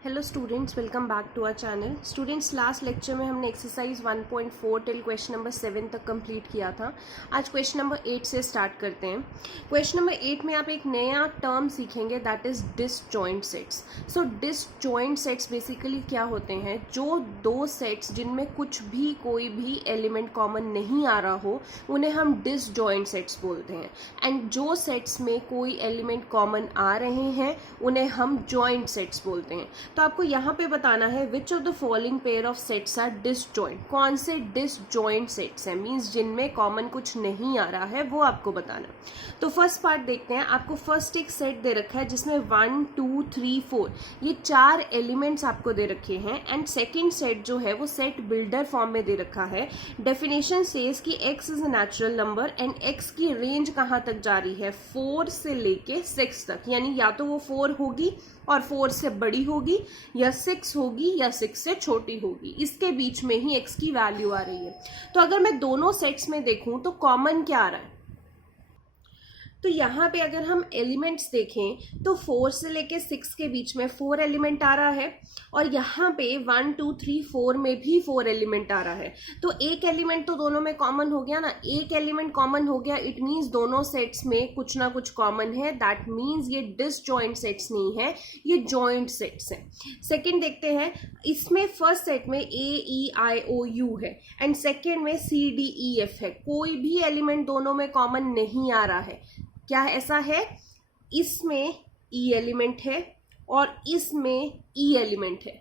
Hello students, welcome back to our channel. Students, last lecture में हमने exercise 1.4 till question number 7 तक complete किया था। आज क्वेश्चन नंबर 8 से स्टार्ट करते हैं। क्वेश्चन नंबर 8 में आप एक नया टर्म सीखेंगे, that is disjoint sets. So disjoint sets basically क्या होते हैं? जो दो सेट्स जिनमें कुछ भी कोई भी एलिमेंट कॉमन नहीं आ रहा हो उन्हें हम डिसजॉइंट सेट्स बोलते हैं। एंड जो सेट्स में कोई एलिमेंट कॉमन आ रहे हैं उन्हें हम जॉइंट सेट्स बोलते हैं। तो आपको यहाँ पे बताना है which of the following pair of sets are disjoint. कौन से डिसजॉइंट सेट्स हैं, मींस जिनमें कॉमन कुछ नहीं आ रहा है, वो आपको बताना। तो फर्स्ट पार्ट देखते हैं। आपको फर्स्ट एक सेट दे रखा है जिसमें 1 2 3 4 ये 4 एलिमेंट्स आपको दे रखे हैं। एंड सेकेंड सेट जो है वो सेट बिल्डर फॉर्म में दे रखा है। डेफिनेशन सेज कि x is a natural number and x की रेंज कहाँ तक जा रही है? 4 से लेके 6 तक, यानी या तो वो 4 होगी और 4 से बड़ी होगी, या 6 होगी या 6 से छोटी होगी। इसके बीच में ही x की वैल्यू आ रही है। तो अगर मैं दोनों सेट्स में देखूं तो कॉमन क्या आ रहा है? तो यहाँ पे अगर हम एलिमेंट्स देखें तो 4 से लेके 6 के बीच में 4 एलिमेंट आ रहा है, और यहाँ पे 1 2 3 4 में भी 4 एलिमेंट आ रहा है। तो एक एलिमेंट तो दोनों में कॉमन हो गया ना। एक एलिमेंट कॉमन हो गया, इट मीन्स दोनों सेट्स में कुछ ना कुछ कॉमन है। दैट मीन्स ये डिसजॉइंट सेट्स नहीं है, ये जॉइंट सेट्स हैं। सेकेंड देखते हैं। इसमें फर्स्ट सेट में AEIOU है एंड सेकेंड में CDEF है। कोई भी एलिमेंट दोनों में कॉमन नहीं आ रहा है। क्या ऐसा है? इसमें E एलिमेंट है और इसमें E एलिमेंट है।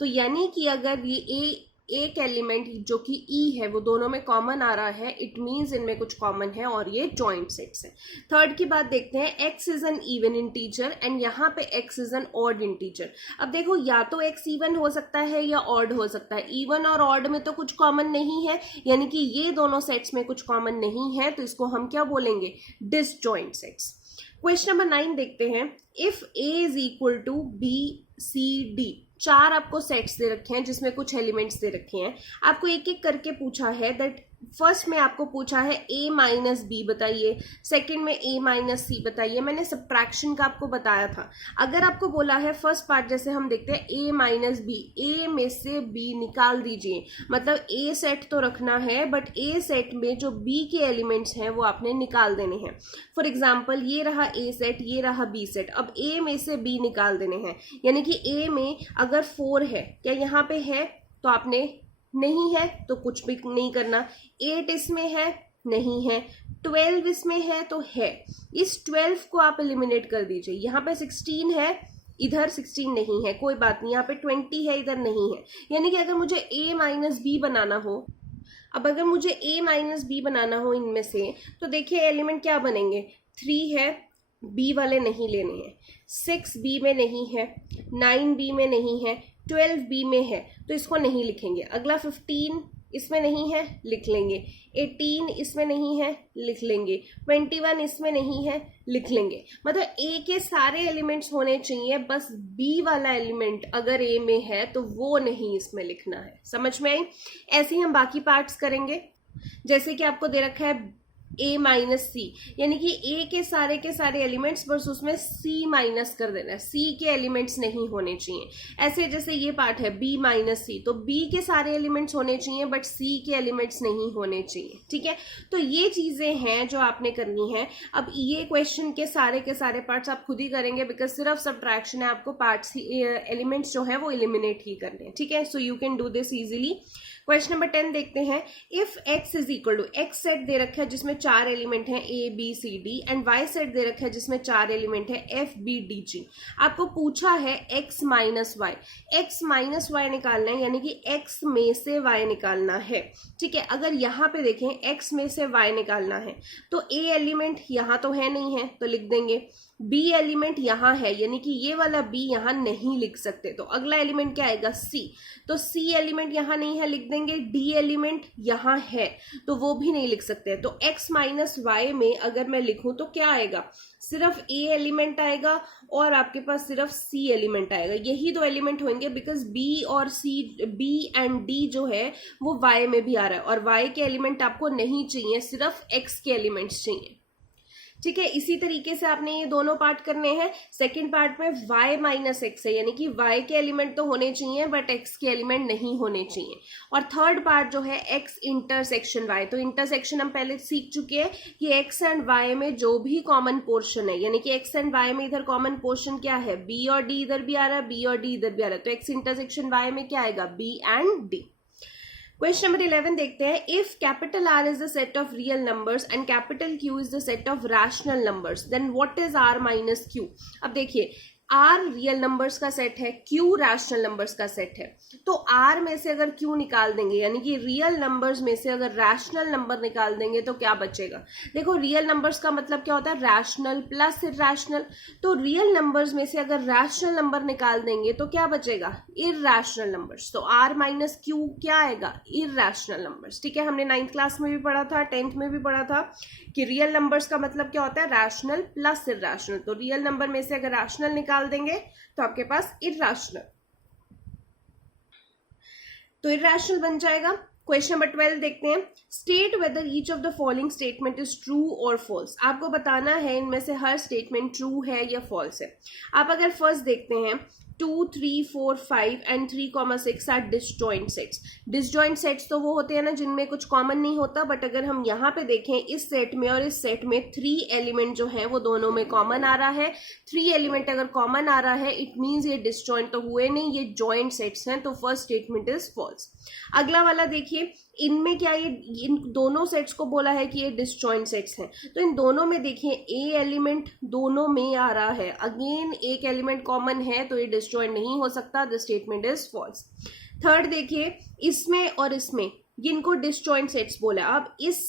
तो यानी कि अगर ये एक एलिमेंट जो कि E है वो दोनों में कॉमन आ रहा है, इट मीन्स इनमें कुछ कॉमन है और ये जॉइंट सेट्स है। थर्ड की बात देखते हैं। x is an even integer and यहाँ पे x is an odd integer. अब देखो, या तो x इवन हो सकता है या ऑड हो सकता है। इवन और ऑड में तो कुछ कॉमन नहीं है, यानी कि ये दोनों सेट्स में कुछ कॉमन नहीं है, तो इसको हम क्या बोलेंगे? Disjoint sets. क्वेश्चन नंबर 9 देखते हैं। If A is equal to B C D, 4 आपको सेट्स दे रखे हैं जिसमें कुछ एलिमेंट्स दे रखे हैं। आपको एक एक करके पूछा है दैट फर्स्ट में आपको पूछा है A माइनस बी बताइए, सेकेंड में A माइनस सी बताइए। मैंने सब्ट्रैक्शन का आपको बताया था। अगर आपको बोला है फर्स्ट पार्ट, जैसे हम देखते हैं A माइनस बी, A में से B निकाल दीजिए, मतलब A सेट तो रखना है बट A सेट में जो B के एलिमेंट्स हैं वो आपने निकाल देने हैं। फॉर एग्जाम्पल, ये रहा A सेट, ये रहा B सेट। अब A में से B निकाल देने हैं, यानी कि A में अगर 4 है, क्या यहाँ पे है? तो आपने नहीं है तो कुछ भी नहीं करना। 8 इसमें है, नहीं है। 12 इसमें है तो है। इस 12 को आप एलिमिनेट कर दीजिए। यहाँ पे 16 है, इधर 16 नहीं है, कोई बात नहीं। यहाँ पे 20 है, इधर नहीं है। यानी कि अगर मुझे A माइनस बी बनाना हो, अब अगर मुझे A माइनस बी बनाना हो इनमें से, तो देखिए एलिमेंट क्या बनेंगे? 3 है, B वाले नहीं लेने हैं। 6 B में नहीं है, 9 B में नहीं है, 12 B में है, तो इसको नहीं लिखेंगे। अगला 15 इसमें नहीं है, लिख लेंगे। 18 इसमें नहीं है, लिख लेंगे। 21 इसमें नहीं है, लिख लेंगे। मतलब A के सारे एलिमेंट्स होने चाहिए, बस B वाला एलिमेंट अगर A में है तो वो नहीं इसमें लिखना है। समझ में आई? ऐसे ही हम बाकी पार्ट्स करेंगे। जैसे कि आपको दे रखा है A माइनस सी, यानी कि A के सारे एलिमेंट्स, बस उसमें C माइनस कर देना है। C के एलिमेंट्स नहीं होने चाहिए। ऐसे जैसे ये पार्ट है B माइनस सी, तो B के सारे एलिमेंट्स होने चाहिए बट C के एलिमेंट्स नहीं होने चाहिए। ठीक है, तो ये चीजें हैं जो आपने करनी है। अब ये क्वेश्चन के सारे पार्ट्स आप खुद ही करेंगे, बिकॉज सिर्फ सब्ट्रैक्शन है, आपको पार्ट्स एलिमेंट्स जो है वो एलिमिनेट ही करने हैं। ठीक है, so you can do this easily. Question number 10 देखते हैं। If x is equal to, x set दे रखा है जिसमें 4 एलिमेंट हैं A B C D, and y set दे रखा है जिसमें 4 एलिमेंट है F B D G। आपको पूछा है x minus y. x minus y निकालना है, यानी कि x में से y निकालना है। ठीक है, अगर यहाँ पे देखें x में से y निकालना है तो A एलिमेंट यहाँ तो है नहीं है, तो लिख देंगे। B एलिमेंट यहाँ है, यानी कि ये वाला B यहाँ नहीं लिख सकते, तो अगला एलिमेंट क्या आएगा? C। तो C एलिमेंट यहाँ नहीं है, लिख देंगे। D एलिमेंट यहाँ है तो वो भी नहीं लिख सकते। तो x माइनस वाई में अगर मैं लिखूं तो क्या आएगा? सिर्फ A एलिमेंट आएगा और आपके पास सिर्फ C एलिमेंट आएगा। यही दो एलिमेंट होंगे, बिकॉज B और C, B एंड D जो है वो Y में भी आ रहा है, और Y के एलिमेंट आपको नहीं चाहिए, सिर्फ X के एलिमेंट्स चाहिए। ठीक है। इसी तरीके से आपने ये दोनों पार्ट करने हैं। सेकंड पार्ट में y माइनस एक्स है, यानी कि y के एलिमेंट तो होने चाहिए बट x के एलिमेंट नहीं होने चाहिए। और थर्ड पार्ट जो है x इंटरसेक्शन y, तो इंटरसेक्शन हम पहले सीख चुके हैं कि x एंड y में जो भी कॉमन पोर्शन है, यानी कि x एंड y में इधर कॉमन पोर्शन क्या है, b और d इधर भी आ रहा है, b और d इधर भी आ रहा है, तो x इंटरसेक्शन y में क्या आएगा, b and d। Question number 11 देखते हैं। If capital R is the set of real numbers and capital Q is the set of rational numbers, then what is R minus Q। अब देखिए, R real numbers का set है, Q rational numbers का set है, तो R में से अगर Q निकाल देंगे, यानी कि रियल नंबर्स में से अगर रैशनल नंबर निकाल देंगे तो क्या बचेगा। देखो, रियल नंबर्स का मतलब क्या होता है, रैशनल प्लस इरैशनल, तो रियल नंबर्स में से अगर रैशनल नंबर निकाल देंगे तो क्या बचेगा, इरैशनल नंबर्स। तो R माइनस Q क्या आएगा, इरैशनल नंबर्स। ठीक है, हमने 9th क्लास में भी पढ़ा था, 10th में भी पढ़ा था कि रियल नंबर्स का मतलब क्या होता है, रैशनल प्लस इरैशनल। तो रियल नंबर में से अगर रैशनल निकाल देंगे तो आपके पास इरैशनल, तो इरैशनल बन जाएगा। क्वेश्चन नंबर 12 देखते हैं। State whether each of the following statement is true और फॉल्स। आपको बताना है इनमें से हर स्टेटमेंट ट्रू है या फॉल्स है। आप अगर फर्स्ट देखते हैं, 2, 3, 4, 5 and 3, 6 are disjoint sets. Disjoint sets तो वो होते हैं ना जिनमें कुछ कॉमन नहीं होता, बट अगर हम यहाँ पे देखें इस सेट में और इस सेट में 3 एलिमेंट जो है वो दोनों में कॉमन आ रहा है। 3 एलिमेंट अगर कॉमन आ रहा है इट मीन्स ये डिसजॉइंट तो हुए नहीं, ये जॉइंट सेट्स हैं, तो फर्स्ट स्टेटमेंट इज फॉल्स। अगला वाला देखिए, इनमें क्या, ये इन दोनों सेट्स को बोला है कि ये डिसजॉइंट सेट्स हैं, तो इन दोनों में देखिए ए एलिमेंट दोनों में आ रहा है, अगेन एक एलिमेंट कॉमन है तो ये डिसजॉइंट नहीं हो सकता, the statement is false. Third देखिए, इसमें और इसमें इनको डिसजॉइंट सेट्स बोला। अब इस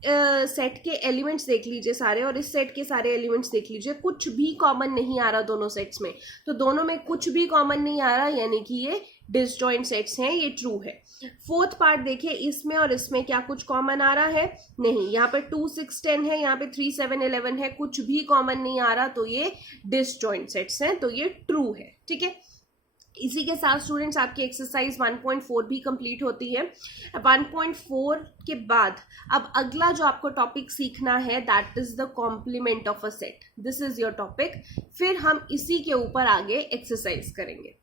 सेट के एलिमेंट्स देख लीजिए सारे और इस सेट के सारे एलिमेंट्स देख लीजिए, कुछ भी कॉमन नहीं आ रहा दोनों सेट्स में, तो दोनों में कुछ भी कॉमन नहीं आ रहा, यानी कि ये डिसजॉइंट सेट्स हैं, ये ट्रू है। फोर्थ पार्ट देखिए, इसमें और इसमें क्या कुछ कॉमन आ रहा है, नहीं। यहाँ पे 2, 6, 10 है, यहाँ पे 3, 7, 11 है, कुछ भी कॉमन नहीं आ रहा, तो ये डिसजॉइंट सेट्स हैं, तो ये ट्रू है। ठीक है, इसी के साथ स्टूडेंट्स आपकी एक्सरसाइज 1.4 भी कंप्लीट होती है। 1.4 के बाद अब अगला जो आपको टॉपिक सीखना है that is the complement of a set. This is your topic, फिर हम इसी के ऊपर आगे एक्सरसाइज करेंगे।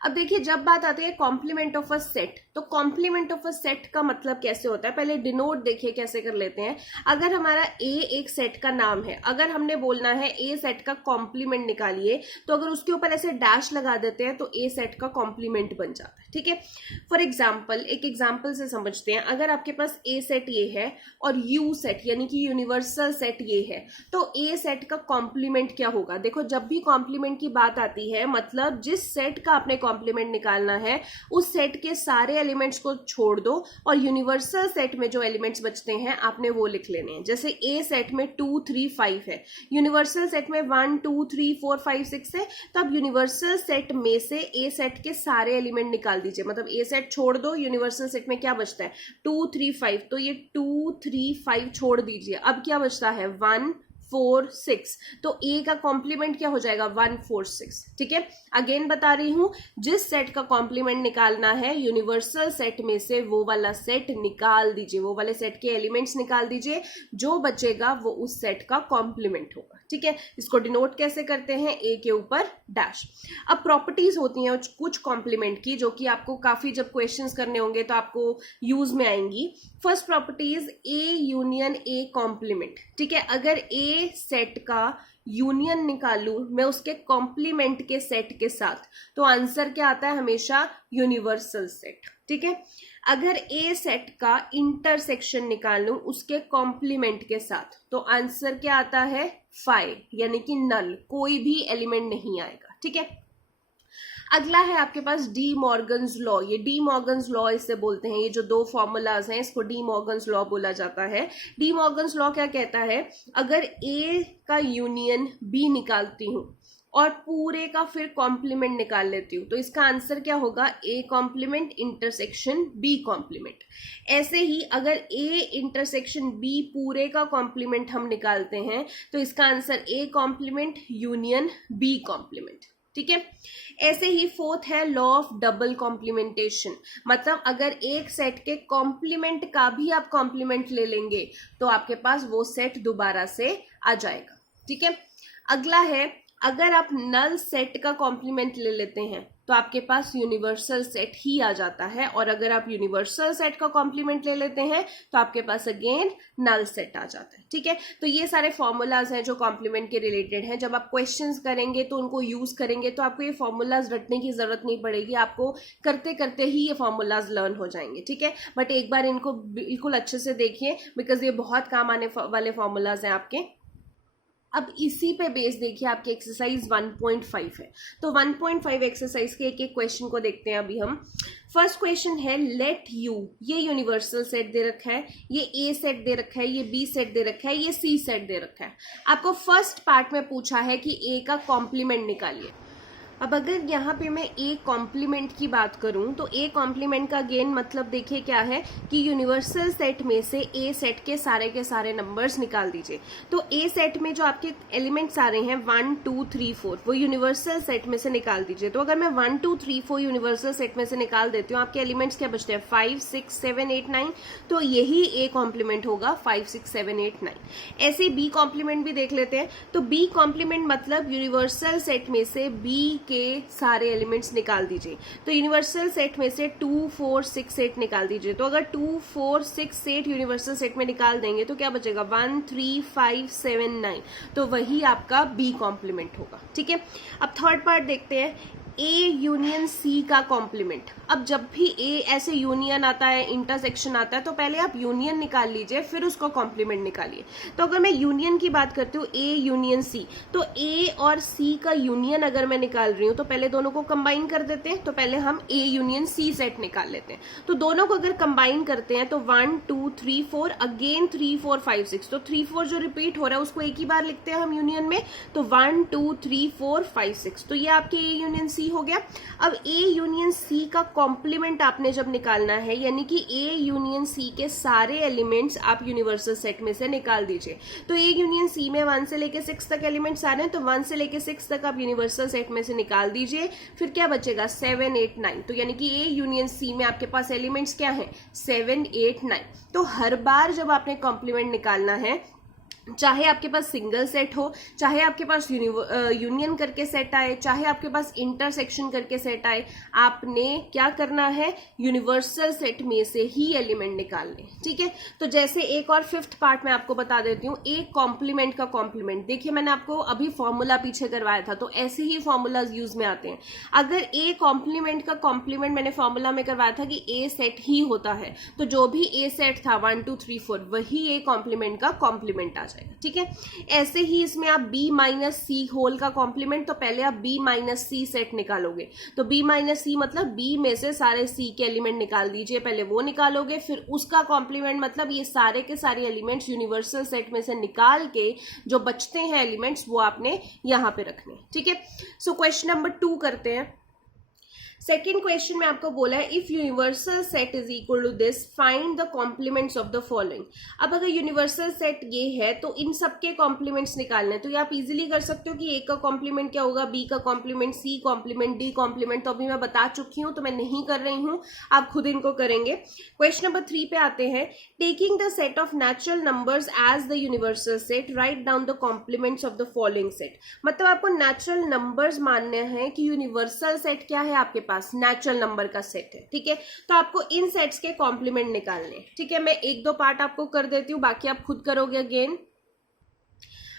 अब देखिए, जब बात आती है कॉम्प्लीमेंट ऑफ अ सेट, तो कॉम्प्लीमेंट ऑफ अ सेट का मतलब कैसे होता है, पहले डिनोट देखिए कैसे कर लेते हैं। अगर हमारा ए एक सेट का नाम है, अगर हमने बोलना है ए सेट का कॉम्प्लीमेंट निकालिए, तो अगर उसके ऊपर ऐसे डैश लगा देते हैं तो ए सेट का कॉम्प्लीमेंट बन जाता है। ठीक है, फॉर एग्जाम्पल, एक एग्जाम्पल से समझते हैं। अगर आपके पास ए सेट ये है और यू सेट यानी कि यूनिवर्सल सेट ये है, तो ए सेट का कॉम्प्लीमेंट क्या होगा। देखो, जब भी कॉम्प्लीमेंट की बात आती है, मतलब जिस सेट का आपने कॉम्प्लीमेंट निकालना है उस सेट के सारे एलिमेंट्स को छोड़ दो और यूनिवर्सल सेट में जो एलिमेंट्स बचते हैं आपने वो लिख लेने हैं। जैसे ए सेट में 2, 3, 5 है, यूनिवर्सल सेट में 1, 2, 3, 4, 5, 6 है, तो अब यूनिवर्सल सेट में से ए सेट के सारे एलिमेंट निकाल दीजिए। मतलब ए सेट छोड़ दो, यूनिवर्सल सेट में क्या बचता है, 2, 3, 5, तो ये 2, 3, 5 छोड़ दीजिए। अब क्या बचता है, 1, 4, 6, तो ए का कॉम्प्लीमेंट क्या हो जाएगा, 1, 4, 6। ठीक है, अगेन बता रही हूं, जिस सेट का कॉम्प्लीमेंट निकालना है यूनिवर्सल सेट में से वो वाला सेट निकाल दीजिए, वो वाले सेट के एलिमेंट्स निकाल दीजिए, जो बचेगा वो उस सेट का कॉम्प्लीमेंट होगा। ठीक है, इसको डिनोट कैसे करते हैं, ए के ऊपर डैश। अब प्रॉपर्टीज होती हैं कुछ कॉम्प्लीमेंट की, जो कि आपको काफी जब क्वेश्चंस करने होंगे तो आपको यूज में आएंगी। First properties A union A complement. ठीक है, अगर ए सेट का यूनियन निकालूं मैं उसके कॉम्प्लीमेंट के सेट के साथ, तो आंसर क्या आता है, हमेशा यूनिवर्सल सेट। ठीक है, अगर ए सेट का इंटरसेक्शन निकालूं उसके कॉम्प्लीमेंट के साथ, तो आंसर क्या आता है, 5, यानी कि नल, कोई भी एलिमेंट नहीं आएगा। ठीक है, अगला है आपके पास डी मॉर्गन्स लॉ। ये डी मॉर्गन्स लॉ इसे बोलते हैं, ये जो दो फॉर्मूलाज हैं इसको डी मॉर्गन्स लॉ बोला जाता है। डी मॉर्गन्स लॉ क्या कहता है, अगर ए का यूनियन बी निकालती हूं और पूरे का फिर कॉम्प्लीमेंट निकाल लेती हूँ, तो इसका आंसर क्या होगा, A complement intersection B complement. ऐसे ही अगर ए इंटरसेक्शन बी पूरे का कॉम्प्लीमेंट हम निकालते हैं, तो इसका answer A complement union B complement. ठीक है, ऐसे ही फोर्थ है लॉ ऑफ डबल कॉम्प्लीमेंटेशन। मतलब अगर एक सेट के कॉम्प्लीमेंट का भी आप कॉम्प्लीमेंट ले लेंगे तो आपके पास वो सेट दोबारा से आ जाएगा। ठीक है, अगला है अगर आप नल सेट का कॉम्प्लीमेंट ले लेते हैं तो आपके पास यूनिवर्सल सेट ही आ जाता है, और अगर आप यूनिवर्सल सेट का कॉम्प्लीमेंट ले लेते हैं तो आपके पास अगेन नल सेट आ जाता है। ठीक है, तो ये सारे फॉर्मूलाज हैं जो कॉम्प्लीमेंट के रिलेटेड हैं। जब आप क्वेश्चंस करेंगे तो उनको यूज करेंगे तो आपको ये फॉर्मूलाज रटने की जरूरत नहीं पड़ेगी, आपको करते करते ही ये फॉर्मूलाज लर्न हो जाएंगे। ठीक है, बट एक बार इनको बिल्कुल अच्छे से देखिए बिकॉज ये बहुत काम आने वाले फॉर्मूलाज हैं आपके। अब इसी पे बेस देखिए आपकी एक्सरसाइज 1.5 है, तो 1.5 एक्सरसाइज के एक एक क्वेश्चन को देखते हैं अभी हम। फर्स्ट क्वेश्चन है लेट यू, ये यूनिवर्सल सेट दे रखा है, ये ए सेट दे रखा है, ये बी सेट दे रखा है, ये सी सेट दे रखा है। आपको फर्स्ट पार्ट में पूछा है कि ए का कॉम्प्लीमेंट निकालिए। अब अगर यहाँ पे मैं ए कॉम्प्लीमेंट की बात करूं तो ए कॉम्प्लीमेंट का गेन मतलब देखिए क्या है कि यूनिवर्सल सेट में से ए सेट के सारे नंबर्स निकाल दीजिए। तो ए सेट में जो आपके एलिमेंट्स आ रहे हैं 1 2 3 4 वो यूनिवर्सल सेट में से निकाल दीजिए। तो अगर मैं 1 2 3 4 यूनिवर्सल सेट में से निकाल देती हूँ, आपके एलिमेंट्स क्या बचते हैं 5 6 7 8 9, तो यही ए कॉम्प्लीमेंट होगा 5 6 7 8 9। ऐसे बी कॉम्प्लीमेंट भी देख लेते हैं। तो बी कॉम्प्लीमेंट मतलब यूनिवर्सल सेट में से बी के सारे एलिमेंट्स निकाल दीजिए। तो यूनिवर्सल सेट में से 2 4 6 8 निकाल दीजिए। तो अगर 2 4 6 8 यूनिवर्सल सेट में निकाल देंगे तो क्या बचेगा 1 3 5 7 9, तो वही आपका बी कॉम्प्लीमेंट होगा। ठीक है, अब थर्ड पार्ट देखते हैं ए यूनियन सी का कॉम्प्लीमेंट। अब जब भी ए ऐसे यूनियन आता है, इंटरसेक्शन आता है, तो पहले आप यूनियन निकाल लीजिए फिर उसको कॉम्प्लीमेंट निकालिए। तो अगर मैं यूनियन की बात करती हूँ ए यूनियन सी, तो ए और सी का यूनियन अगर मैं निकाल रही हूँ तो पहले दोनों को कंबाइन कर देते हैं। तो पहले हम ए यूनियन सी सेट निकाल लेते हैं। तो दोनों को अगर कंबाइन करते हैं तो 1 2 3 4 अगेन 3 4 5 6, तो 3 4 जो रिपीट हो रहा है उसको एक ही बार लिखते हैं हम यूनियन में। तो 1 2 3 4 5 6, तो ये आपके ए यूनियन सी हो गया। अब ए यूनियन सी का कॉम्प्लीमेंट आपने जब निकालना है, यानी कि ए यूनियन सी के सारे एलिमेंट्स आप यूनिवर्सल सेट में से निकाल दीजिए। तो ए यूनियन सी में 1 से लेके 6 तक एलिमेंट्स आ रहे हैं, तो 1 से लेके 6 तक आप यूनिवर्सल सेट में से निकाल दीजिए। फिर क्या बचेगा 7 8 9, तो यानी कि ए यूनियन सी में आपके पास एलिमेंट्स क्या है 7 8 9। तो हर बार जब आपने कॉम्प्लीमेंट निकालना है, चाहे आपके पास सिंगल सेट हो, चाहे आपके पास यूनियन करके सेट आए, चाहे आपके पास इंटरसेक्शन करके सेट आए, आपने क्या करना है यूनिवर्सल सेट में से ही एलिमेंट निकालने। ठीक है, तो जैसे एक और फिफ्थ पार्ट में आपको बता देती हूँ, एक कॉम्प्लीमेंट का कॉम्प्लीमेंट। देखिए मैंने आपको अभी फॉर्मूला पीछे करवाया था, तो ऐसे ही फॉर्मूलाज यूज में आते हैं। अगर ए कॉम्प्लीमेंट का कॉम्प्लीमेंट मैंने फॉर्मूला में करवाया था कि ए सेट ही होता है, तो जो भी ए सेट था 1 2 3 4 वही ए कॉम्प्लीमेंट का कॉम्प्लीमेंट आ जाएगा। ठीक है, ऐसे ही इसमें आप b माइनस सी होल का कॉम्प्लीमेंट, तो पहले आप b माइनस सी सेट निकालोगे। तो b माइनस सी मतलब b में से सारे c के एलिमेंट निकाल दीजिए, पहले वो निकालोगे, फिर उसका कॉम्प्लीमेंट मतलब ये सारे के सारे एलिमेंट्स यूनिवर्सल सेट में से निकाल के जो बचते हैं एलिमेंट्स वो आपने यहां पे रखने। ठीक है, सो क्वेश्चन नंबर 2 करते हैं। सेकेंड क्वेश्चन में आपको बोला है if universal set is equal to this find the complements of the following. अब अगर यूनिवर्सल सेट ये है तो इन सबके कॉम्प्लीमेंट्स निकालने हैं, तो ये आप इजीली कर सकते हो कि ए का कॉम्प्लीमेंट क्या होगा, बी का complement, C complement, D complement. तो अभी मैं बता चुकी हूं तो मैं नहीं कर रही हूं, आप खुद इनको करेंगे। क्वेश्चन नंबर 3 पे आते हैं। Taking the set of natural numbers as the universal set write down the complements of the following set. मतलब आपको नेचुरल नंबर्स मानने हैं कि यूनिवर्सल सेट क्या है आपके पास, नेचुरल नंबर का सेट है। ठीक है, तो आपको इन सेट्स के कॉम्प्लीमेंट निकालने। ठीक है, मैं एक दो पार्ट आपको कर देती हूं, बाकी आप खुद करोगे अगेन।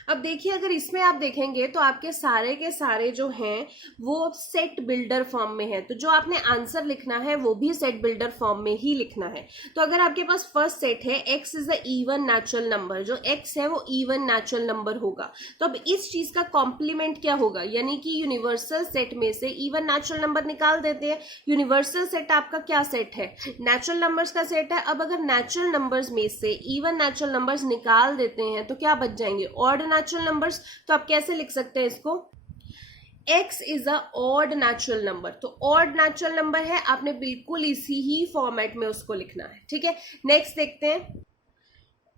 अब देखिए अगर इसमें आप देखेंगे तो आपके सारे के सारे जो हैं वो सेट बिल्डर फॉर्म में है, तो जो आपने आंसर लिखना है वो भी सेट बिल्डर फॉर्म में ही लिखना है। तो अगर आपके पास फर्स्ट सेट है x is a even natural number, जो x है वो इवन नेचुरल नंबर होगा, तो अब इस चीज का कॉम्प्लीमेंट क्या होगा, यानी कि यूनिवर्सल सेट में से इवन नेचुरल नंबर निकाल देते हैं। यूनिवर्सल सेट आपका क्या सेट है, नेचुरल नंबर्स का सेट है। अब अगर नेचुरल नंबर्स में से इवन नेचुरल नंबर्स निकाल देते हैं तो क्या बच जाएंगे, ऑड नेचुरल नंबर्स। तो आप कैसे लिख सकते हैं इसको, x is a odd natural number, तो ऑड नेचुरल नंबर है, आपने बिल्कुल इसी ही फॉर्मेट में उसको लिखना है। ठीक है, नेक्स्ट देखते हैं।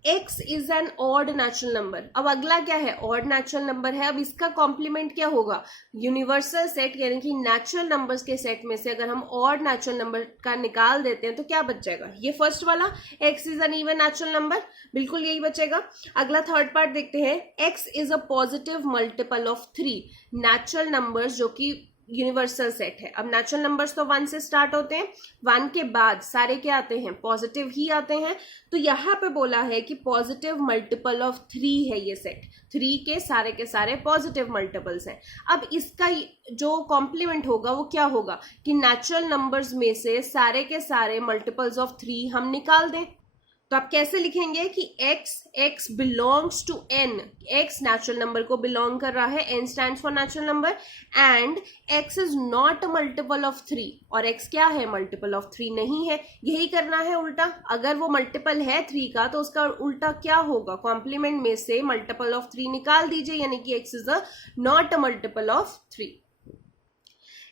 x is an odd natural number. अब अगला क्या है, ऑड नेचुरल नंबर है। अब इसका कॉम्प्लीमेंट क्या होगा, यूनिवर्सल सेट यानी कि नेचुरल नंबर्स के सेट में से अगर हम ऑड नेचुरल नंबर का निकाल देते हैं तो क्या बच जाएगा, ये फर्स्ट वाला x is an even natural number, बिल्कुल यही बचेगा। अगला थर्ड पार्ट देखते हैं, x is a positive multiple of 3 natural numbers जो कि यूनिवर्सल सेट है। अब नेचुरल नंबर्स तो 1 से स्टार्ट होते हैं, 1 के बाद सारे क्या आते हैं, पॉजिटिव ही आते हैं। तो यहाँ पे बोला है कि पॉजिटिव मल्टीपल ऑफ 3 है ये सेट, 3 के सारे पॉजिटिव मल्टीपल्स हैं। अब इसका जो कॉम्प्लीमेंट होगा वो क्या होगा कि नेचुरल नंबर्स में से सारे के सारे मल्टीपल्स ऑफ 3 हम निकाल दें। तो आप कैसे लिखेंगे कि x belongs to n, x natural number को बिलोंग कर रहा है, n stands for natural number, and x is not a multiple of 3, और x क्या है, मल्टीपल ऑफ 3 नहीं है। यही करना है उल्टा, अगर वो मल्टीपल है 3 का तो उसका उल्टा क्या होगा, कॉम्प्लीमेंट में से मल्टीपल ऑफ 3 निकाल दीजिए, यानी कि x is a not a multiple of 3।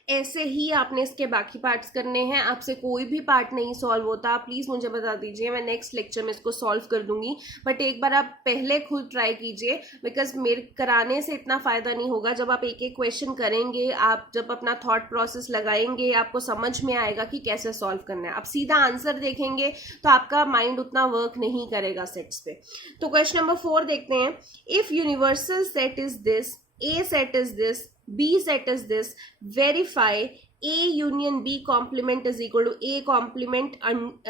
ऐसे ही आपने इसके बाकी पार्ट्स करने हैं। आपसे कोई भी पार्ट नहीं सॉल्व होता, प्लीज मुझे बता दीजिए, मैं नेक्स्ट लेक्चर में इसको सॉल्व कर दूंगी। बट एक बार आप पहले खुद ट्राई कीजिए, बिकॉज मेरे कराने से इतना फायदा नहीं होगा। जब आप एक एक क्वेश्चन करेंगे, आप जब अपना थॉट प्रोसेस लगाएंगे, आपको समझ में आएगा कि कैसे सॉल्व करना है। आप सीधा आंसर देखेंगे तो आपका माइंड उतना वर्क नहीं करेगा सेट्स पे। तो क्वेश्चन नंबर 4 देखते हैं, if universal set is this, A set is this, B set is this, verify A union B complement is equal to A complement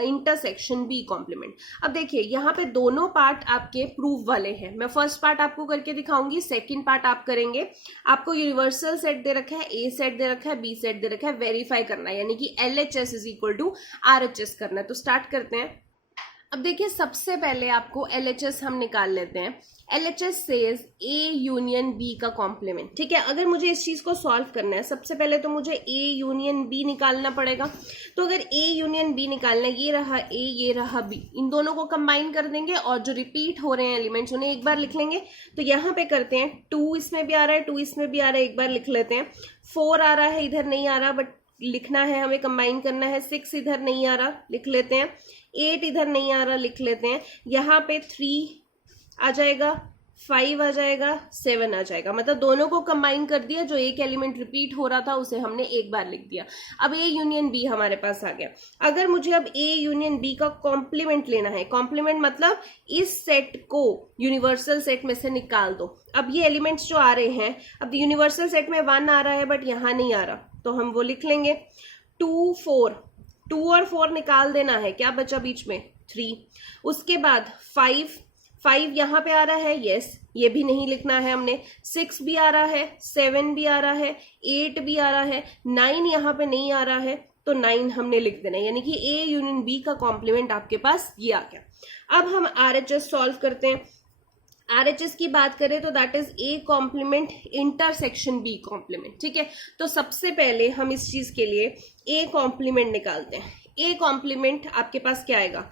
intersection B complement। अब देखिए यहाँ पे दोनों पार्ट आपके प्रूफ वाले हैं। मैं फर्स्ट पार्ट आपको करके दिखाऊंगी, सेकंड पार्ट आप करेंगे। आपको यूनिवर्सल सेट दे रखा है, A सेट दे रखा है, B सेट दे रखा है, वेरीफाई करना है, यानी कि LHS is equal to RHS करना है। तो स्टार्ट करते हैं। अब देखिए सबसे पहले आपको LHS हम निकाल लेते हैं। LHS says A union B का कॉम्प्लीमेंट, ठीक है। अगर मुझे इस चीज को सॉल्व करना है, सबसे पहले तो मुझे A यूनियन B निकालना पड़ेगा। तो अगर A यूनियन B निकालना है, ये रहा A, ये रहा B, इन दोनों को कंबाइन कर देंगे और जो रिपीट हो रहे हैं एलिमेंट्स उन्हें एक बार लिख लेंगे। तो यहाँ पे करते हैं, 2 इसमें भी आ रहा है, 2 इसमें भी आ रहा है, एक बार लिख लेते हैं। 4 आ रहा है, इधर नहीं आ रहा बट लिखना है, हमें कंबाइन करना है। 6 इधर नहीं आ रहा, लिख लेते हैं। 8 इधर नहीं आ रहा, लिख लेते हैं। यहाँ पे 3 आ जाएगा, 5 आ जाएगा, 7 आ जाएगा। मतलब दोनों को कंबाइन कर दिया, जो एक एलिमेंट रिपीट हो रहा था उसे हमने एक बार लिख दिया। अब A यूनियन B हमारे पास आ गया। अगर मुझे अब A यूनियन B का कॉम्प्लीमेंट लेना है, कॉम्प्लीमेंट मतलब इस सेट को यूनिवर्सल सेट में से निकाल दो। अब ये एलिमेंट्स जो आ रहे हैं, अब यूनिवर्सल सेट में 1 आ रहा है बट यहाँ नहीं आ रहा, तो हम वो लिख लेंगे। 2 4, 2 और 4 निकाल देना है, क्या बचा बीच में, 3। उसके बाद 5 यहाँ पे आ रहा है, यस, ये भी नहीं लिखना है हमने। 6 भी आ रहा है, 7 भी आ रहा है, 8 भी आ रहा है, 9 यहाँ पे नहीं आ रहा है, तो 9 हमने लिख देना है, यानी कि A यूनियन B का कॉम्प्लीमेंट आपके पास ये आ गया। अब हम RHS सॉल्व करते हैं। RHS की बात करें तो that is A complement intersection B complement, ठीक है। तो सबसे पहले हम इस चीज के लिए A कॉम्प्लीमेंट निकालते हैं। A कॉम्प्लीमेंट आपके पास क्या आएगा,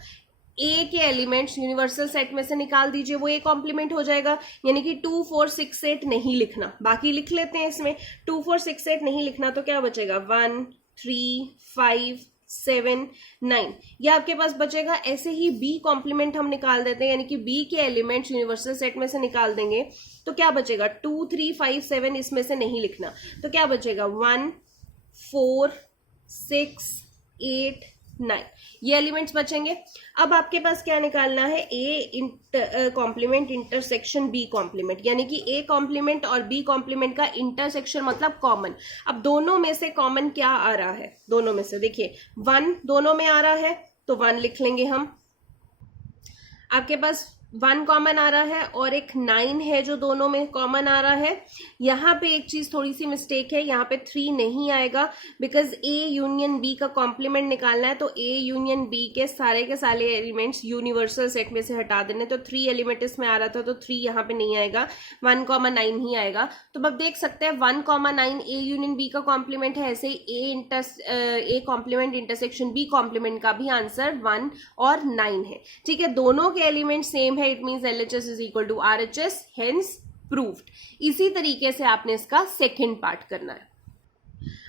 A के एलिमेंट्स यूनिवर्सल सेट में से निकाल दीजिए, वो A कॉम्प्लीमेंट हो जाएगा। यानी कि 2 4 6 8 नहीं लिखना, बाकी लिख लेते हैं इसमें। 2 4 6 8 नहीं लिखना तो क्या बचेगा, 1 3 5 7 9, यह आपके पास बचेगा। ऐसे ही B कॉम्प्लीमेंट हम निकाल देते हैं, यानी कि B के एलिमेंट्स यूनिवर्सल सेट में से निकाल देंगे तो क्या बचेगा, 2 3 5 7 इसमें से नहीं लिखना, तो क्या बचेगा, 1 4 6 8 9, ये एलिमेंट्स बचेंगे। अब आपके पास क्या निकालना है, A complement intersection B complement, यानी कि A कॉम्प्लीमेंट और B कॉम्प्लीमेंट का इंटरसेक्शन मतलब कॉमन। अब दोनों में से कॉमन क्या आ रहा है, दोनों में से देखिए 1 दोनों में आ रहा है तो 1 लिख लेंगे हम। आपके पास 1 कॉमन आ रहा है और एक 9 है जो दोनों में कॉमन आ रहा है। यहाँ पे एक चीज थोड़ी सी मिस्टेक है, यहाँ पे 3 नहीं आएगा, बिकॉज A यूनियन B का कॉम्प्लीमेंट निकालना है तो A यूनियन B के सारे एलिमेंट्स यूनिवर्सल सेट में से हटा देने। तो 3 एलिमेंट इसमें आ रहा था तो 3 यहाँ पे नहीं आएगा, 1,9 ही आएगा। तो अब देख सकते हैं 1,9 A यूनियन B का कॉम्प्लीमेंट है, ऐसे ही A complement intersection B complement का भी आंसर 1 और 9 है, ठीक है। दोनों के एलिमेंट सेम है, it means LHS is equal to RHS, hence proved. इसी तरीके से आपने इसका सेकंड पार्ट करना है।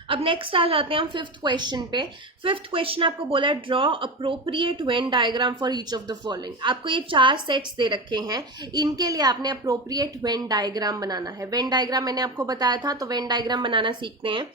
अब नेक्स्ट आ जाते हैं हम फिफ्थ क्वेश्चन पे। फिफ्थ क्वेश्चन आपको बोला है draw appropriate Venn diagram for each of the following. आपको ये 4 सेट्स दे रखे हैं, इनके लिए आपने अप्रोप्रिएट वेन डायग्राम बनाना है। वेन डायग्राम मैंने आपको बताया था, तो वेन डायग्राम बनाना सीखते हैं।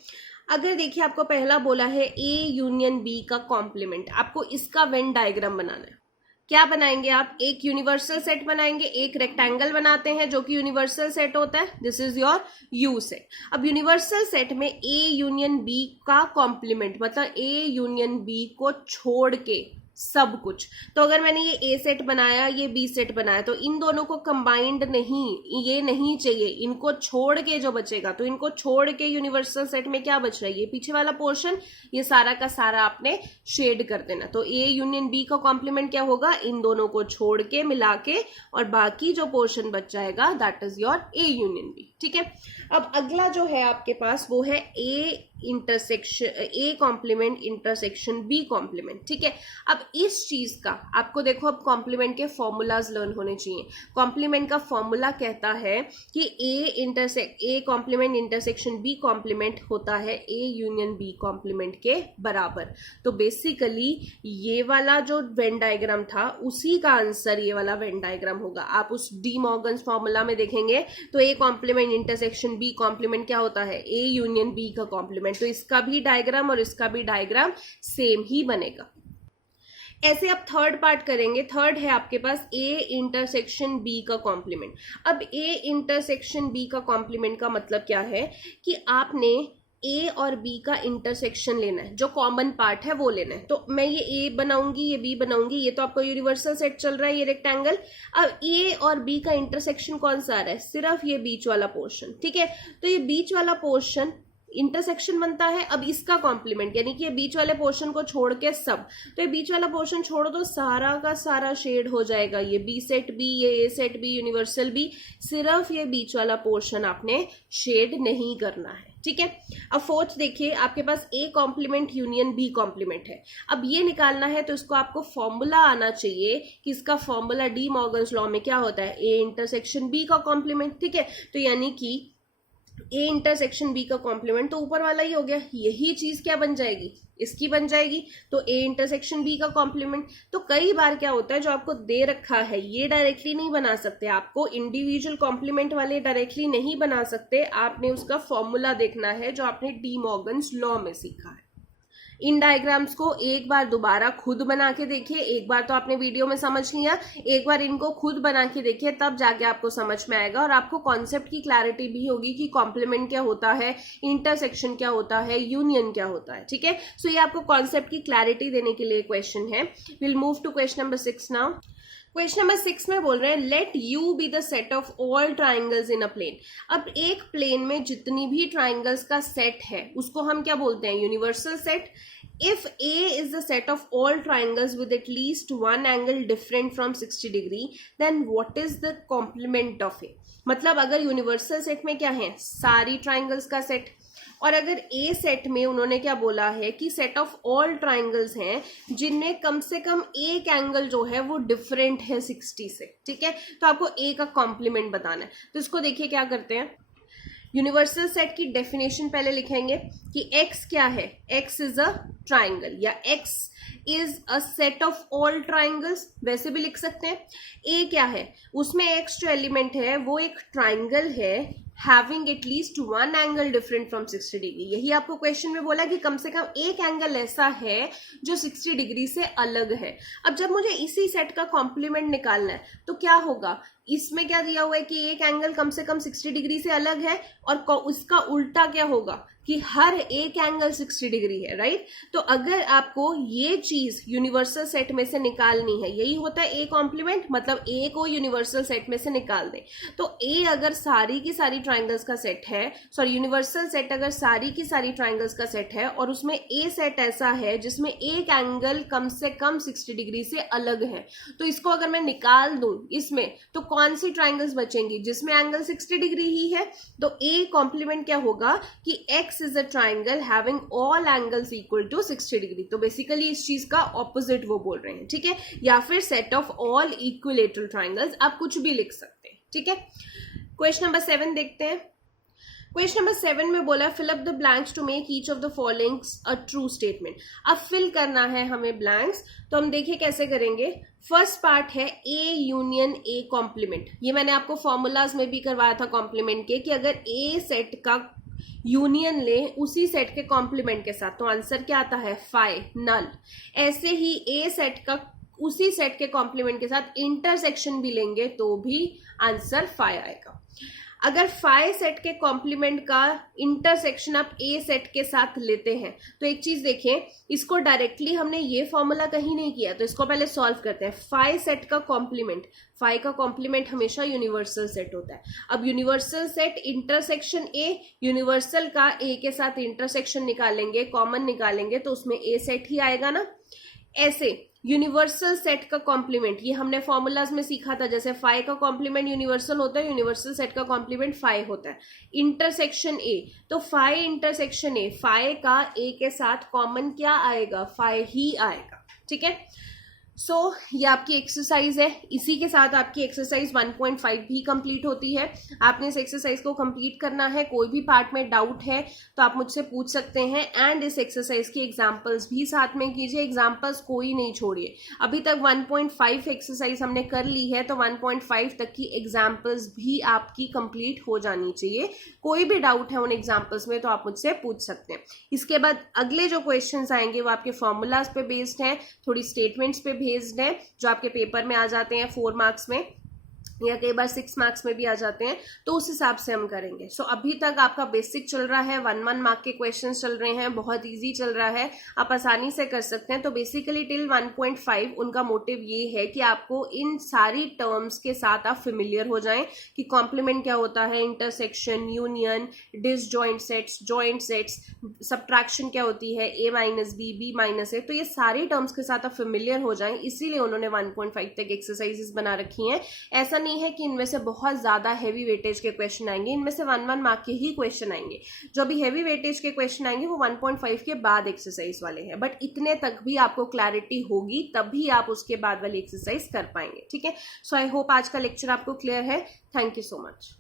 अगर देखिए आपको पहला बोला है ए यूनियन बी का कॉम्प्लीमेंट, आपको इसका वेन डायग्राम बनाना है। क्या बनाएंगे आप? एक यूनिवर्सल सेट बनाएंगे, एक रेक्टेंगल बनाते हैं जो कि यूनिवर्सल सेट होता है, this is your you set. अब यूनिवर्सल सेट में ए यूनियन बी का कॉम्प्लीमेंट मतलब ए यूनियन बी को छोड़ के सब कुछ। तो अगर मैंने ये ए सेट बनाया, ये बी सेट बनाया, तो इन दोनों को कंबाइंड नहीं, ये नहीं चाहिए, इनको छोड़ के जो बचेगा, तो इनको छोड़ के यूनिवर्सल सेट में क्या बच रहा है? ये पीछे वाला पोर्शन, ये सारा का सारा आपने शेड कर देना। तो ए यूनियन बी का कॉम्प्लीमेंट क्या होगा? इन दोनों को छोड़ के मिला के, और बाकी जो पोर्शन बच जाएगा that is your A union B. ठीक है, अब अगला जो है आपके पास वो है A intersection, A complement intersection B complement. ठीक है, अब इस चीज का आपको देखो, अब कॉम्प्लीमेंट के फॉर्मूलाज लर्न होने चाहिए। कॉम्प्लीमेंट का फॉर्मूला कहता है कि A complement intersection B complement होता है ए यूनियन बी कॉम्प्लीमेंट के बराबर। तो बेसिकली ये वाला जो वेन डायग्राम था उसी का आंसर ये वाला वेन डायग्राम होगा। आप उस डी मॉर्गन्स फॉर्मूला में देखेंगे तो A complement intersection B complement क्या होता है? ए यूनियन बी का कॉम्प्लीमेंट। तो इसका भी डायग्राम और इसका भी डायग्राम सेम ही बनेगा। ऐसे आप थर्ड पार्ट करेंगे। थर्ड है आपके पास ए इंटरसेक्शन बी का कॉम्प्लीमेंट। अब ए इंटरसेक्शन बी का कॉम्प्लीमेंट का मतलब क्या है कि आपने ए और बी का इंटरसेक्शन लेना है, जो कॉमन पार्ट है वो लेना है। तो मैं ये ए बनाऊंगी, ये बी बनाऊंगी, ये तो आपका यूनिवर्सल सेट चल रहा है, ये रेक्टेंगल। अब ए और बी का इंटरसेक्शन कौन सा आ रहा है? सिर्फ ये बीच वाला पोर्शन। ठीक है, तो ये बीच वाला पोर्शन इंटरसेक्शन बनता है। अब इसका कॉम्प्लीमेंट यानी कि ये बीच वाले पोर्शन को छोड़ के सब, तो ये बीच वाला पोर्शन छोड़ दो, सारा का सारा शेड हो जाएगा। ये बी सेट बी, ये ए सेट बी, यूनिवर्सल बी, सिर्फ ये बीच वाला पोर्शन आपने शेड नहीं करना है। ठीक है, अब फोर्थ देखिए, आपके पास A complement union B complement है। अब ये निकालना है तो इसको आपको फॉर्मूला आना चाहिए कि इसका फॉर्मूला डी मॉर्गन्स लॉ में क्या होता है? ए इंटरसेक्शन बी का कॉम्प्लीमेंट। ठीक है, तो यानी कि ए इंटरसेक्शन बी का कॉम्प्लीमेंट तो ऊपर वाला ही हो गया, यही चीज क्या बन जाएगी? इसकी बन जाएगी। तो ए इंटरसेक्शन बी का कॉम्प्लीमेंट। तो कई बार क्या होता है, जो आपको दे रखा है ये डायरेक्टली नहीं बना सकते, आपको इंडिविजुअल कॉम्प्लीमेंट वाले डायरेक्टली नहीं बना सकते, आपने उसका फॉर्मूला देखना है जो आपने डी मॉर्गन्स लॉ में सीखा है। इन डायग्राम्स को एक बार दोबारा खुद बना के देखिए। एक बार तो आपने वीडियो में समझ लिया, एक बार इनको खुद बना के देखिए, तब जाके आपको समझ में आएगा और आपको कॉन्सेप्ट की क्लैरिटी भी होगी कि कॉम्प्लीमेंट क्या होता है, इंटरसेक्शन क्या होता है, यूनियन क्या होता है। ठीक है, सो ये आपको कॉन्सेप्ट की क्लैरिटी देने के लिए क्वेश्चन है। Will move to question number 6 now. Question number 6 में बोल रहे हैं let U be the set of all triangles in a plane. अब एक प्लेन में जितनी भी ट्राइंगल्स का सेट है उसको हम क्या बोलते हैं? Universal set. If A is the set of all triangles with at least one angle different from 60 degree, then what is the complement of A? मतलब अगर यूनिवर्सल सेट में क्या है? सारी ट्राइंगल्स का सेट। और अगर ए सेट में उन्होंने क्या बोला है कि सेट ऑफ ऑल ट्राइंगल्स हैं जिनमें कम से कम एक एंगल जो है वो डिफरेंट है 60 से। ठीक है, तो आपको ए का कॉम्प्लीमेंट बताना है। तो इसको देखिए क्या करते हैं, यूनिवर्सल सेट की डेफिनेशन पहले लिखेंगे कि x क्या है? x इज अ ट्राइंगल, या x is a set of all triangles, वैसे भी लिख सकते हैं। a क्या है? उसमें x जो एलिमेंट है वो एक ट्राइंगल है having at least one angle different from 60 degree. यही आपको क्वेश्चन में बोला कि कम से कम एक एंगल ऐसा है जो 60 डिग्री से अलग है। अब जब मुझे इसी सेट का कॉम्प्लीमेंट निकालना है तो क्या होगा? इसमें क्या दिया हुआ है कि एक एंगल कम से कम 60 डिग्री से अलग है, और उसका उल्टा क्या होगा कि हर एक एंगल 60 डिग्री है, राइट? तो अगर आपको ये चीज यूनिवर्सल सेट में से निकालनी है, यही होता है ए कॉम्प्लीमेंट, मतलब ए को यूनिवर्सल सेट में से निकाल दें। तो ए अगर सारी की सारी ट्राइंगल्स का सेट है, सॉरी यूनिवर्सल सेट अगर सारी की सारी ट्राइंगल्स का सेट है और उसमें ए सेट ऐसा है जिसमें एक एंगल कम से कम 60 डिग्री से अलग है, तो इसको अगर मैं निकाल दूं इसमें, तो कौन सी ट्राइंगल्स बचेंगी? जिसमें एंगल 60 डिग्री ही है। तो ए कॉम्प्लीमेंट क्या होगा कि x is a triangle having all angles equal to 60 degree. तो बेसिकली इस चीज का ऑपोजिट वो बोल रहे हैं। ठीक है, या फिर set of all equilateral triangles, आप कुछ भी लिख सकते हैं। ठीक है, क्वेश्चन नंबर 7 देखते हैं। क्वेश्चन नंबर 7 में बोला fill up the blanks to make each of the followings a true statement. अब फिल करना है हमें ब्लैंक्स, तो हम देखिए कैसे करेंगे। फर्स्ट पार्ट है ए यूनियन ए कॉम्प्लीमेंट। ये मैंने आपको फॉर्मूलाज में भी करवाया था कॉम्प्लीमेंट के, कि अगर ए सेट का यूनियन ले उसी सेट के कॉम्प्लीमेंट के साथ, तो आंसर क्या आता है, फाई, नल। ऐसे ही ए सेट का उसी सेट के कॉम्प्लीमेंट के साथ इंटरसेक्शन भी लेंगे तो भी आंसर फाई आएगा। अगर फाई सेट के कॉम्प्लीमेंट का इंटरसेक्शन आप ए सेट के साथ लेते हैं, तो एक चीज देखें, इसको डायरेक्टली हमने ये फॉर्मूला कहीं नहीं किया, तो इसको पहले सॉल्व करते हैं। फाई सेट का कॉम्प्लीमेंट, फाई का कॉम्प्लीमेंट हमेशा यूनिवर्सल सेट होता है। अब universal set intersection A, universal का ए के साथ इंटरसेक्शन निकालेंगे, कॉमन निकालेंगे, तो उसमें ए सेट ही आएगा ना। ऐसे यूनिवर्सल सेट का कॉम्प्लीमेंट, ये हमने फॉर्मूलाज में सीखा था, जैसे फाई का कॉम्प्लीमेंट यूनिवर्सल होता है, यूनिवर्सल सेट का कॉम्प्लीमेंट फाई होता है। इंटरसेक्शन ए, तो फाई इंटरसेक्शन ए, फाई का ए के साथ कॉमन क्या आएगा, फाई ही आएगा। ठीक है, सो ये आपकी एक्सरसाइज है। इसी के साथ आपकी एक्सरसाइज 1.5 भी कंप्लीट होती है। आपने इस एक्सरसाइज को कंप्लीट करना है। कोई भी पार्ट में डाउट है तो आप मुझसे पूछ सकते हैं, एंड इस एक्सरसाइज की एग्जांपल्स भी साथ में कीजिए। एग्जांपल्स कोई नहीं छोड़िए। अभी तक 1.5 एक्सरसाइज हमने कर ली है, तो 1.5 तक की एग्जाम्पल्स भी आपकी कंप्लीट हो जानी चाहिए। कोई भी डाउट है उन एग्जाम्पल्स में तो आप मुझसे पूछ सकते हैं। इसके बाद अगले जो क्वेश्चन आएंगे वो आपके फॉर्मूलाज पे बेस्ड हैं, थोड़ी स्टेटमेंट्स पे बेस्ड है, जो आपके पेपर में आ जाते हैं 4 मार्क्स में, या कई बार 6 मार्क्स में भी आ जाते हैं, तो उस हिसाब से हम करेंगे। सो अभी तक आपका बेसिक चल रहा है, 1 मार्क के क्वेश्चंस चल रहे हैं, बहुत इजी चल रहा है, आप आसानी से कर सकते हैं। तो बेसिकली टिल 1.5 उनका मोटिव ये है कि आपको इन सारी टर्म्स के साथ आप फेमिलियर हो जाएं, कि कॉम्प्लीमेंट क्या होता है, intersection, union, disjoint sets, joint sets, subtraction क्या होती है, a minus B, B minus A, तो ये सारी टर्म्स के साथ आप फेमिलियर हो जाएं। इसीलिए उन्होंने 1.5 तक एक्सरसाइजेस बना रखी हैं। ऐसा नहीं है कि इनमें से बहुत ज्यादा हैवी वेटेज के क्वेश्चन आएंगे, इनमें से 1 मार्क के ही क्वेश्चन आएंगे। जो भी हैवी वेटेज के क्वेश्चन आएंगे वो 1.5 के बाद एक्सरसाइज वाले हैं, बट इतने तक भी आपको क्लैरिटी होगी तभी आप उसके बाद वाली एक्सरसाइज कर पाएंगे। ठीक है, सो आई होप आज का लेक्चर आपको क्लियर है। Thank you so much.